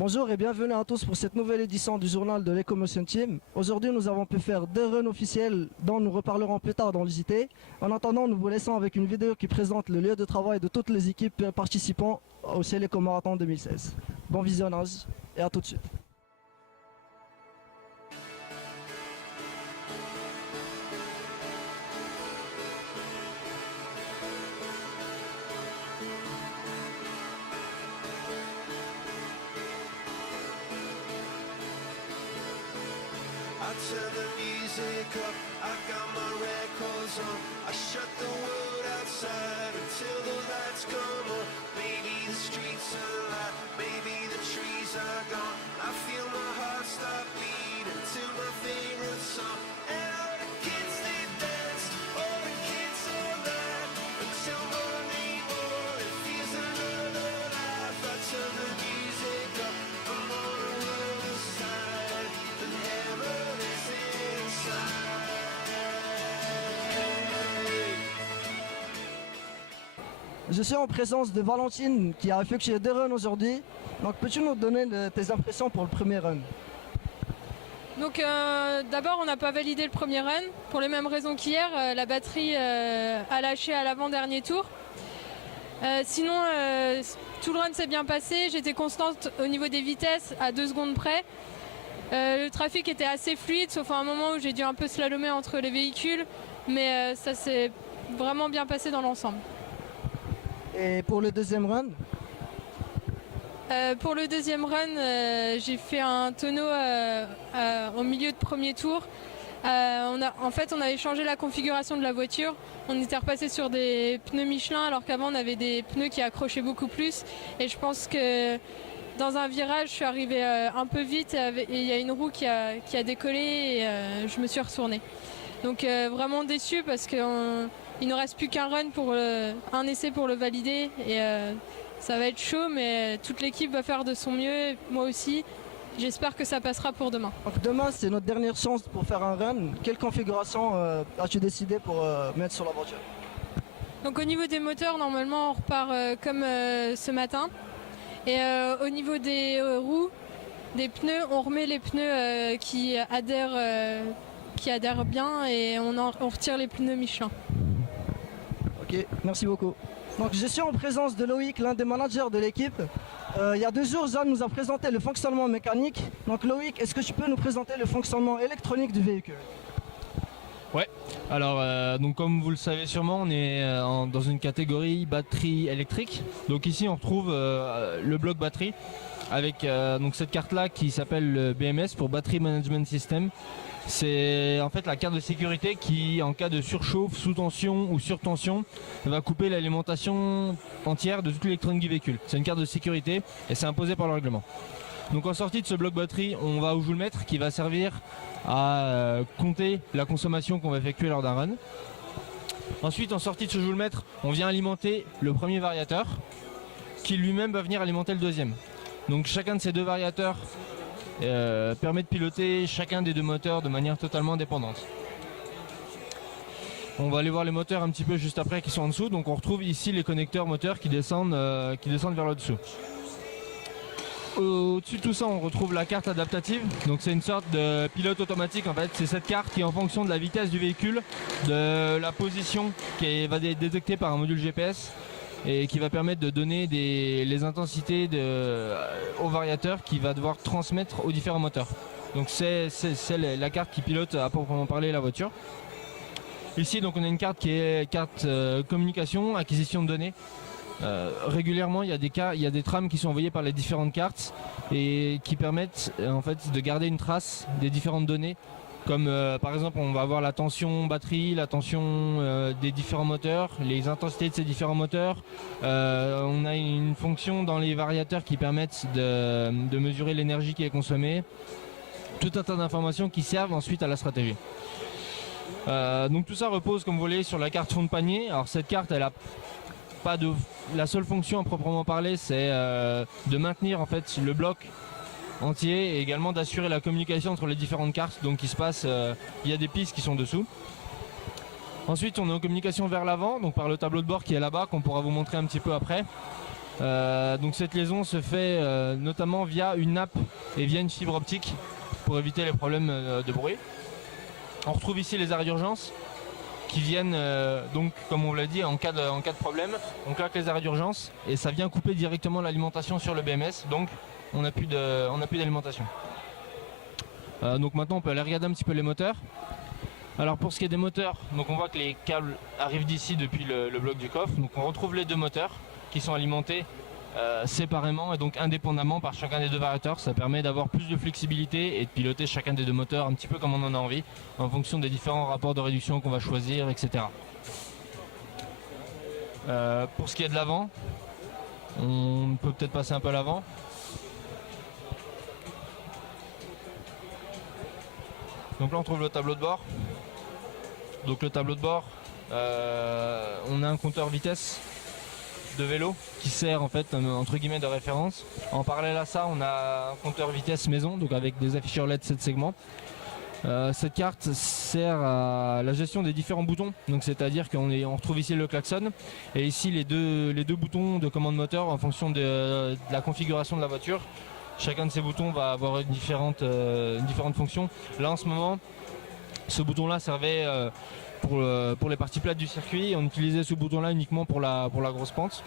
Bonjour et bienvenue à tous pour cette nouvelle édition du journal de l'Ecomotion Team. Aujourd'hui, nous avons pu faire 2 runs officiels dont nous reparlerons plus tard dans le JT. En attendant, nous vous laissons avec une vidéo qui présente le lieu de travail de toutes les équipes participant au Céléco Marathon 2016. Bon visionnage et à tout de suite. I turn the music up, I got my records on. I shut the world outside until the lights come on. Maybe the streets are alive, maybe the trees are gone. I feel my heart start beating to my favorite song. And all the kids they dance, all the kids all laugh until Monday morning feels another life. I turn the music up, I'm on the world aside, and heaven is inside. Je suis en présence de Valentine qui a effectué 2 runs aujourd'hui. Donc peux-tu nous donner tes impressions pour le premier run? Donc d'abord on n'a pas validé le premier run pour les mêmes raisons qu'hier, la batterie a lâché à l'avant-dernier tour. Sinon tout le run s'est bien passé, j'étais constante au niveau des vitesses à 2 secondes près. Le trafic était assez fluide sauf à un moment où j'ai dû un peu slalomer entre les véhicules, mais ça s'est vraiment bien passé dans l'ensemble. Et pour le deuxième run? Pour le deuxième run, j'ai fait un tonneau au milieu de premier tour. En fait, on avait changé la configuration de la voiture. On était repassé sur des pneus Michelin alors qu'avant on avait des pneus qui accrochaient beaucoup plus. Et je pense que dans un virage, je suis arrivée un peu vite et il y a une roue qui a décollé et je me suis retournée. Donc vraiment déçue parce qu'il ne reste plus qu'un run pour un essai pour le valider et ça va être chaud, mais toute l'équipe va faire de son mieux, moi aussi. J'espère que ça passera pour demain. Donc demain, c'est notre dernière chance pour faire un run. Quelle configuration as-tu décidé pour mettre sur la voiture? Donc au niveau des moteurs, normalement on repart comme ce matin. Et au niveau des roues, des pneus, on remet les pneus qui adhèrent bien et on retire les pneus Michelin. Ok, merci beaucoup. Donc je suis en présence de Loïc, l'un des managers de l'équipe. Il y a 2 jours, Jeanne nous a présenté le fonctionnement mécanique. Donc Loïc, est-ce que tu peux nous présenter le fonctionnement électronique du véhicule? Ouais, alors donc comme vous le savez sûrement, on est dans une catégorie batterie électrique. Donc ici on retrouve le bloc batterie avec donc cette carte là qui s'appelle le BMS pour Battery Management System. C'est en fait la carte de sécurité qui, en cas de surchauffe, sous tension ou surtension, va couper l'alimentation entière de toute l'électronique du véhicule. C'est une carte de sécurité et c'est imposé par le règlement. Donc en sortie de ce bloc batterie, on va au joule-mètre qui va servir à compter la consommation qu'on va effectuer lors d'un run. Ensuite, en sortie de ce joule-mètre, on vient alimenter le premier variateur qui lui-même va venir alimenter le deuxième. Donc chacun de ces 2 variateurs permet de piloter chacun des 2 moteurs de manière totalement indépendante. On va aller voir les moteurs un petit peu juste après qui sont en dessous. Donc on retrouve ici les connecteurs moteurs qui descendent vers le dessous. Au-dessus de tout ça, on retrouve la carte adaptative. Donc c'est une sorte de pilote automatique en fait. C'est cette carte qui, en fonction de la vitesse du véhicule, de la position qui va être détectée par un module GPS et qui va permettre de donner les intensités au variateur qui va devoir transmettre aux différents moteurs. Donc c'est la carte qui pilote à proprement parler la voiture. Ici donc on a une carte qui est carte communication, acquisition de données. Régulièrement il y a des trames qui sont envoyées par les différentes cartes et qui permettent en fait de garder une trace des différentes données. Comme par exemple on va avoir la tension batterie, la tension des différents moteurs, les intensités de ces différents moteurs. On a une fonction dans les variateurs qui permettent de mesurer l'énergie qui est consommée. Tout un tas d'informations qui servent ensuite à la stratégie. Donc tout ça repose comme vous voyez sur la carte fond de panier. Alors cette carte elle a pas de... La seule fonction à proprement parler c'est de maintenir en fait le bloc entier et également d'assurer la communication entre les différentes cartes. Donc il se passe, il y a des pistes qui sont dessous. Ensuite on est en communication vers l'avant, donc par le tableau de bord qui est là-bas, qu'on pourra vous montrer un petit peu après. Donc cette liaison se fait notamment via une nappe et via une fibre optique pour éviter les problèmes de bruit. On retrouve ici les arrêts d'urgence qui viennent, donc comme on l'a dit, en cas de problème. On claque les arrêts d'urgence et ça vient couper directement l'alimentation sur le BMS, donc on n'a plus d'alimentation. Donc maintenant on peut aller regarder un petit peu les moteurs. Alors pour ce qui est des moteurs, donc on voit que les câbles arrivent d'ici depuis le bloc du coffre. Donc on retrouve les deux moteurs qui sont alimentés séparément et donc indépendamment par chacun des deux variateurs. Ça permet d'avoir plus de flexibilité et de piloter chacun des deux moteurs un petit peu comme on en a envie, en fonction des différents rapports de réduction qu'on va choisir, etc. Pour ce qui est de l'avant, on peut peut-être passer un peu à l'avant. Donc là on trouve le tableau de bord. Donc le tableau de bord, on a un compteur vitesse de vélo qui sert en fait entre guillemets de référence. En parallèle à ça, on a un compteur vitesse maison, donc avec des afficheurs LED 7 segments. Cette carte sert à la gestion des différents boutons, donc c'est-à-dire qu'on retrouve ici le klaxon et ici les deux boutons de commande moteur en fonction de la configuration de la voiture. Chacun de ces boutons va avoir une différente fonction. Là en ce moment, ce bouton là servait pour les parties plates du circuit. On utilisait ce bouton là uniquement pour la grosse pente.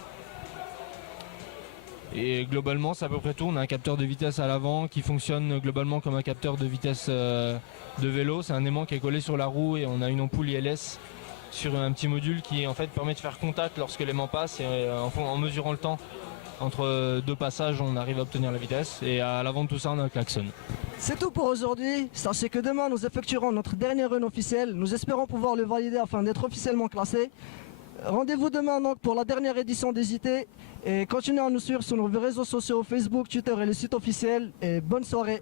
Et globalement c'est à peu près tout. On a un capteur de vitesse à l'avant qui fonctionne globalement comme un capteur de vitesse de vélo. C'est un aimant qui est collé sur la roue et on a une ampoule ILS sur un petit module qui en fait permet de faire contact lorsque l'aimant passe et en mesurant le temps entre deux passages on arrive à obtenir la vitesse et à l'avant de tout ça on a un klaxon. C'est tout pour aujourd'hui. Sachez que demain nous effectuerons notre dernier run officiel. Nous espérons pouvoir le valider afin d'être officiellement classé. Rendez-vous demain donc pour la dernière édition des IT et continuez à nous suivre sur nos réseaux sociaux Facebook, Twitter et le site officiel et bonne soirée.